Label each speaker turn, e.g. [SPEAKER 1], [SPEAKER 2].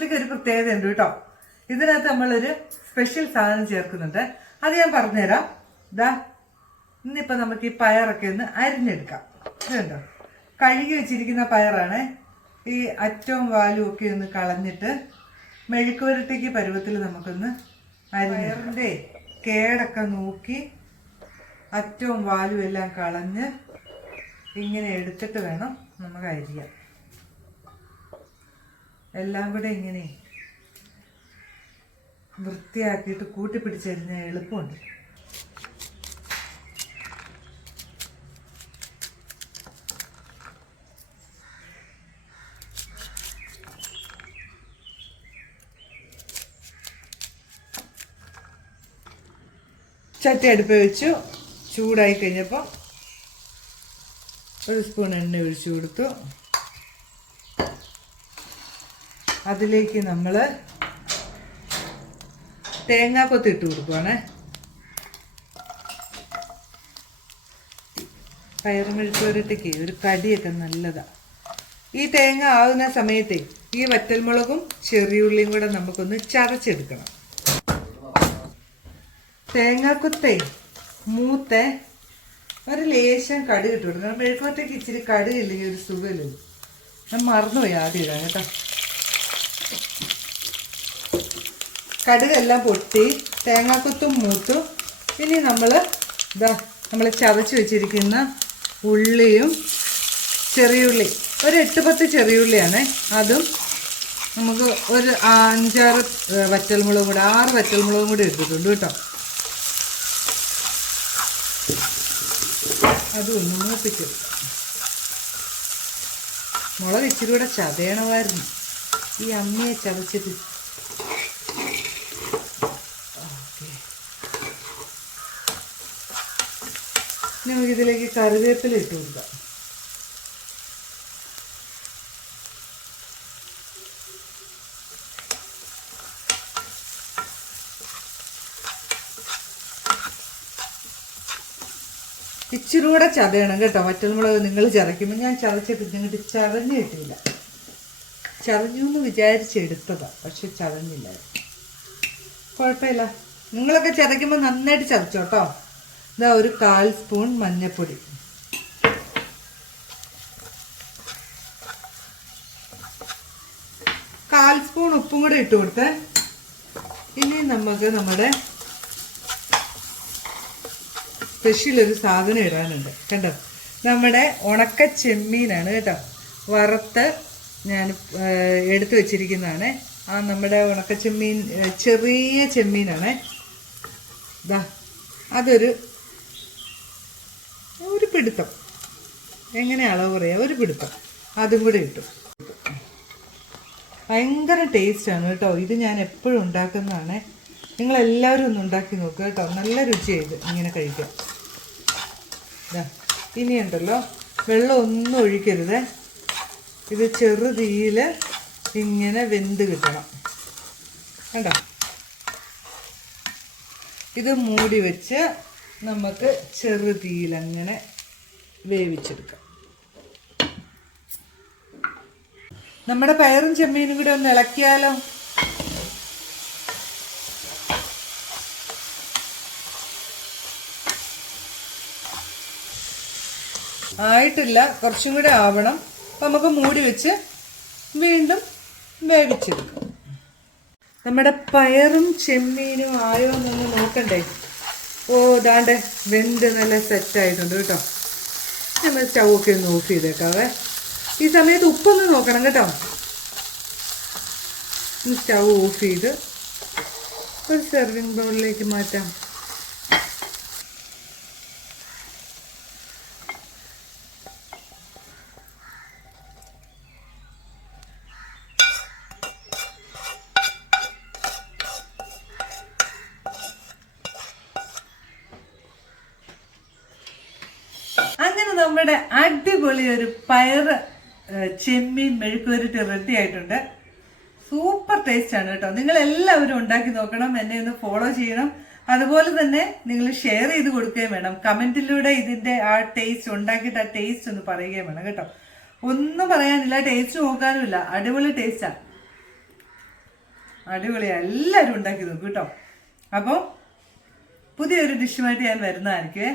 [SPEAKER 1] മെഴുക്കുവരട്ടിക്ക് ഒരു പ്രത്യേകത ഉണ്ട് കേട്ടോ. ഇതിനകത്ത് നമ്മളൊരു സ്പെഷ്യൽ സാധനം ചേർക്കുന്നുണ്ട്. അത് ഞാൻ പറഞ്ഞുതരാം. ഇതാ ഇന്നിപ്പോൾ നമുക്ക് ഈ പയറൊക്കെ ഒന്ന് അരിഞ്ഞെടുക്കാം. ഇതുണ്ടോ കഴുകി വെച്ചിരിക്കുന്ന പയറാണ്. ഈ അറ്റവും വാലും ഒക്കെ ഒന്ന് കളഞ്ഞിട്ട് മെഴുക്കുവരട്ടിക്ക് പരുവത്തിൽ നമുക്കൊന്ന് അരിഞ്ഞിന്റെ കേടൊക്കെ നോക്കി അറ്റവും വാലും എല്ലാം കളഞ്ഞ് ഇങ്ങനെ എടുത്തിട്ട് വേണം നമുക്ക് അരിയാൻ. എല്ലാം കൂടെ ഇങ്ങനെ വൃത്തിയാക്കിയിട്ട് കൂട്ടിപ്പിടിച്ചരിഞ്ഞാൽ എളുപ്പമുണ്ട്. ചട്ടി അടുപ്പ് വെച്ചു. ചൂടായി കഴിഞ്ഞപ്പോൾ ഒരു സ്പൂൺ എണ്ണ ഒഴിച്ചു കൊടുത്തു. അതിലേക്ക് നമ്മൾ തേങ്ങാക്കൊത്ത് ഇട്ട് കൊടുക്കുവാണേ. പയറുമെഴുക്കുവരട്ടിക്ക് ഒരു കടിയൊക്കെ നല്ലതാണ് ഈ തേങ്ങ ആകുന്ന സമയത്തെ ഈ വറ്റൽമുളകും ചെറിയുള്ളിയും കൂടെ നമുക്കൊന്ന് ചതച്ചെടുക്കണം. തേങ്ങാക്കൊത്തേ മൂത്തെ ഒരു ലേശം കടുക് ഇട്ട് കൊടുക്കണം. മെഴുക്കുവത്തേക്ക് ഇച്ചിരി കടി ഇല്ലെങ്കിൽ ഒരു സുഖമില്ലല്ലോ. ഞാൻ മറന്നുപോയി ആദ്യം ഇടാൻ കേട്ടോ. കടുകെല്ലാം പൊട്ടി തേങ്ങാക്കൊത്തും മൂത്തു. ഇനി നമ്മൾ ഇതാ നമ്മൾ ചതച്ച് വെച്ചിരിക്കുന്ന ഉള്ളിയും ചെറിയുള്ളി. ഒരു എട്ട് പത്ത് ചെറിയുള്ളിയാണ്. അതും നമുക്ക് ഒരു അഞ്ചാറ് വറ്റൽമുളകും കൂടെ ആറ് വറ്റൽമുളകും കൂടെ എടുത്തിട്ടുണ്ട് കേട്ടോ. അതും ഒന്ന് മൂപ്പിച്ചു മുളക് ഇച്ചിരി കൂടെ ചതയണമായിരുന്നു. ഈ അമ്മയെ ചതച്ചിട്ട് നമുക്കിതിലേക്ക് കറിവേപ്പില ഇട്ട് കൊടുക്കാം. ഇച്ചിരി കൂടെ ചതയണം കേട്ടോ. വറ്റൽമുളക് നിങ്ങൾ ചതയ്ക്കുമ്പോൾ ഞാൻ ചതച്ചിട്ട് നിങ്ങൾക്ക് ചതഞ്ഞ് കിട്ടിയില്ല. ചതഞ്ഞു എന്ന് വിചാരിച്ചെടുത്തതാണ് പക്ഷെ ചതഞ്ഞില്ല കുഴപ്പമില്ല. നിങ്ങളൊക്കെ ചതയ്ക്കുമ്പോൾ നന്നായിട്ട് ചതച്ചോട്ടോ ഇതാ ഒരു കാൽ സ്പൂൺ മഞ്ഞൾപ്പൊടി കാൽ സ്പൂൺ ഉപ്പും കൂടെ ഇട്ട് കൊടുത്ത്. ഇനി നമുക്ക് നമ്മുടെ സ്പെഷ്യൽ ഒരു സാധനം ഇടാനുണ്ട്. കണ്ടോ? നമ്മുടെ ഉണക്ക ചെമ്മീനാണ് കേട്ടോ. വറുത്ത് ഞാൻ എടുത്തു വെച്ചിരിക്കുന്നതാണ്. ആ നമ്മുടെ ഉണക്ക ചെമ്മീൻ ചെറിയ ചെമ്മീനാണ്. അതൊരു പിടുത്തം. എങ്ങനെ അളവ് പറയാ? ഒരു പിടുത്തം. അതും കൂടെ ഇട്ടു. ഭയങ്കര ടേസ്റ്റാണ് കേട്ടോ. ഇത് ഞാൻ എപ്പോഴും ഉണ്ടാക്കുന്നതാണ്. നിങ്ങളെല്ലാവരും ഒന്ന് ഉണ്ടാക്കി നോക്കുക കേട്ടോ. നല്ല രുചിയായത് ഇങ്ങനെ കഴിക്കാം ഇനിയുണ്ടല്ലോ. വെള്ളം ഒന്നും ഒഴിക്കരുത്. ഇത് ചെറുതീയിൽ ഇങ്ങനെ വെന്ത് കിട്ടണം. കണ്ടോ? ഇത് മൂടി വെച്ച് നമുക്ക് ചെറു അങ്ങനെ വേവിച്ചെടുക്കാം. നമ്മുടെ പയറും ചെമ്മീനും കൂടെ ഒന്ന് ഇളക്കിയാലോ? ആയിട്ടില്ല കുറച്ചും കൂടെ ആവണം. അപ്പം നമുക്ക് മൂടി വെച്ച് വീണ്ടും വേവിച്ചെടുക്കാം. നമ്മുടെ പയറും ചെമ്മീനും ആയോ എന്നൊന്ന് നോക്കണ്ടേ? ഓ ഇതാണ്ട് വെന്ത് നല്ല സെറ്റായിട്ടുണ്ട് കേട്ടോ. നമ്മൾ സ്റ്റൗ ഒക്കെ ഒന്ന് ഓഫ് ചെയ്തേക്കാവേ. ഈ സമയത്ത് ഉപ്പൊന്ന് നോക്കണം കേട്ടോ. സ്റ്റൗ ഓഫ് ചെയ്ത് ഒരു സെർവിങ് ബൗളിലേക്ക് മാറ്റാം. അങ്ങനെ നമ്മുടെ അടിപൊളി ഒരു ഏഹ്, ചെമ്മീൻ മെഴുക്കുവരട്ടി റെഡി ആയിട്ടുണ്ട്. സൂപ്പർ ടേസ്റ്റ് ആണ് കേട്ടോ. നിങ്ങൾ എല്ലാവരും ഉണ്ടാക്കി നോക്കണം എന്നെ ഒന്ന് ഫോളോ ചെയ്യണം. അതുപോലെ തന്നെ നിങ്ങൾ ഷെയർ ചെയ്ത് കൊടുക്കുകയും വേണം. കമന്റിലൂടെ ഇതിന്റെ ആ ടേസ്റ്റ് ഉണ്ടാക്കിയിട്ട് ആ ടേസ്റ്റ് ഒന്ന് പറയുകയും വേണം കേട്ടോ. ഒന്നും പറയാനില്ല ടേസ്റ്റ് നോക്കാനുമില്ല. അടിപൊളി ടേസ്റ്റാ അടിപൊളിയാണ് എല്ലാവരും ഉണ്ടാക്കി നോക്കൂ കേട്ടോ. അപ്പോൾ പുതിയൊരു ഡിഷുമായിട്ട് ഞാൻ വരുന്നതായിരിക്കുമേ